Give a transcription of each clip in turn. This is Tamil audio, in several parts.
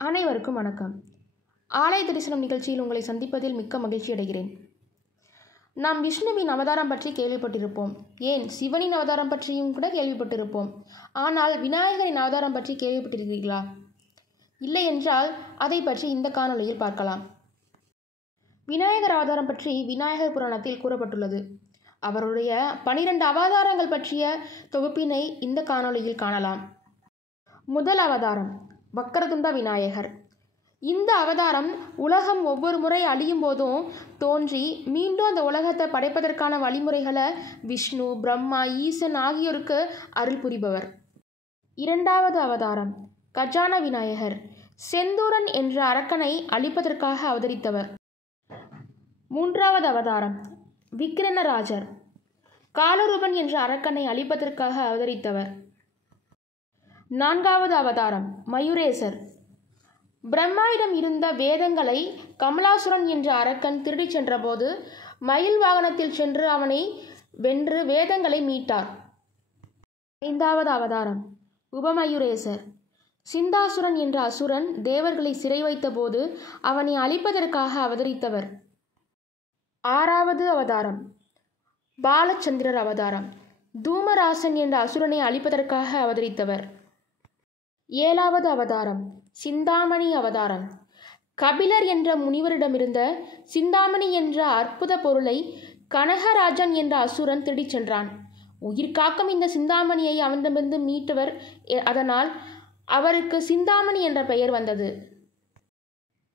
அனைவருக்கும் வணக்கம். ஆலய தரிசனம் நிகழ்ச்சியில் உங்களை சந்திப்பதில் மிக்க மகிழ்ச்சி அடைகிறேன். நாம் விஷ்ணுவின் அவதாரம் பற்றி கேள்விப்பட்டிருப்போம். ஏன் சிவனின் அவதாரம் பற்றியும் கூட கேள்விப்பட்டிருப்போம். ஆனால் விநாயகரின் அவதாரம் பற்றி கேள்விப்பட்டிருக்கிறீர்களா? இல்லை என்றால் அதை பற்றி இந்த காணொளியில் பார்க்கலாம். விநாயகர் அவதாரம் பற்றி விநாயகர் புராணத்தில் கூறப்பட்டுள்ளது. அவருடைய 12 அவதாரங்கள் பற்றிய தொகுப்பினை இந்த காணொளியில் காணலாம். முதல் அவதாரம் வக்கரதுண்ட விநாயகர். இந்த அவதாரம் உலகம் ஒவ்வொரு முறை அழியும் போதும் தோன்றி மீண்டும் அந்த உலகத்தை படைப்பதற்கான வழிமுறைகளை விஷ்ணு, பிரம்மா, ஈசன் ஆகியோருக்கு அருள் புரிபவர். இரண்டாவது அவதாரம் கஜான விநாயகர். செந்தூரன் என்ற அரக்கனை அழிப்பதற்காக அவதரித்தவர். மூன்றாவது அவதாரம் விக்கிரணராஜர். காலரூபன் என்ற அரக்கனை அழிப்பதற்காக அவதரித்தவர். நான்காவது அவதாரம் மயூரேசர். பிரம்மாவிடம் இருந்த வேதங்களை கமலாசுரன் என்ற அரக்கன் திருடிச் சென்றபோது மயில் வாகனத்தில் சென்று அவனை வென்று வேதங்களை மீட்டார். ஐந்தாவது அவதாரம் உபமயூரேசர். சிந்தாசுரன் என்ற அசுரன் தேவர்களை சிறை வைத்தபோது அவனை அழிப்பதற்காக அவதரித்தவர். ஆறாவது அவதாரம் பாலச்சந்திரர் அவதாரம். தூமராசன் என்ற அசுரனை அழிப்பதற்காக அவதரித்தவர். ஏழாவது அவதாரம் சிந்தாமணி அவதாரம். கபிலர் என்ற முனிவரிடமிருந்த சிந்தாமணி என்ற அற்புத பொருளை கனகராஜன் என்ற அசுரன் திருடிச் சென்றான். உயிர் காக்கும் இந்த சிந்தாமணியை அவனிடமிருந்து மீட்டவர். அதனால் அவருக்கு சிந்தாமணி என்ற பெயர் வந்தது.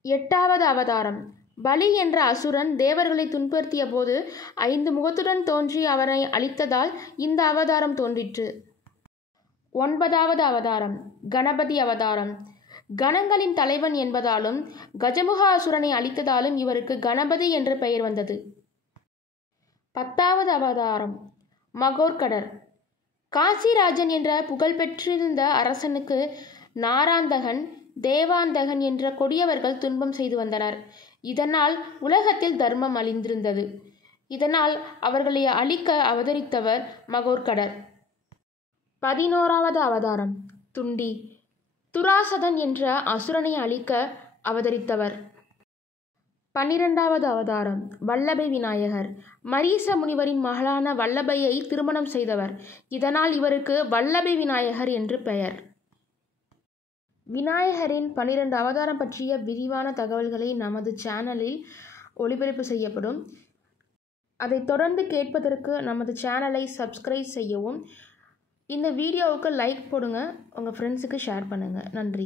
எட்டாவது அவதாரம் பலி என்ற அசுரன் தேவர்களை துன்புறுத்திய போது 5 முகத்துடன் தோன்றி அவரை அழித்ததால் இந்த அவதாரம் தோன்றிற்று. ஒன்பதாவது அவதாரம் கணபதி அவதாரம். கணங்களின் தலைவன் என்பதாலும் கஜமுக அசுரனை அழித்ததாலும் இவருக்கு கணபதி என்ற பெயர் வந்தது. 10வது அவதாரம் மகோர்கடர். காசிராஜன் என்ற புகழ்பெற்றிருந்த அரசனுக்கு நாராந்தகன், தேவாந்தகன் என்ற கொடியவர்கள் துன்பம் செய்து வந்தனர். இதனால் உலகத்தில் தர்மம் அழிந்திருந்தது. இதனால் அவர்களை அழிக்க அவதரித்தவர் மகோர்கடர். 11வது அவதாரம் துண்டி. துராசதன் என்ற அசுரனை அழிக்க அவதரித்தவர். 12வது அவதாரம் வல்லபை விநாயகர். மரீச முனிவரின் மகளான வல்லபையை திருமணம் செய்தவர். இதனால் இவருக்கு வல்லபை விநாயகர் என்று பெயர். விநாயகரின் 12 அவதாரம் பற்றிய விரிவான தகவல்களை நமது சேனலில் ஒளிபரப்பு செய்யப்படும். அதை தொடர்ந்து கேட்பதற்கு நமது சேனலை சப்ஸ்கிரைப் செய்யவும். இந்த வீடியோவுக்கு லைக் போடுங்க, உங்கள் ஃப்ரெண்ட்ஸுக்கு ஷேர் பண்ணுங்கள். நன்றி.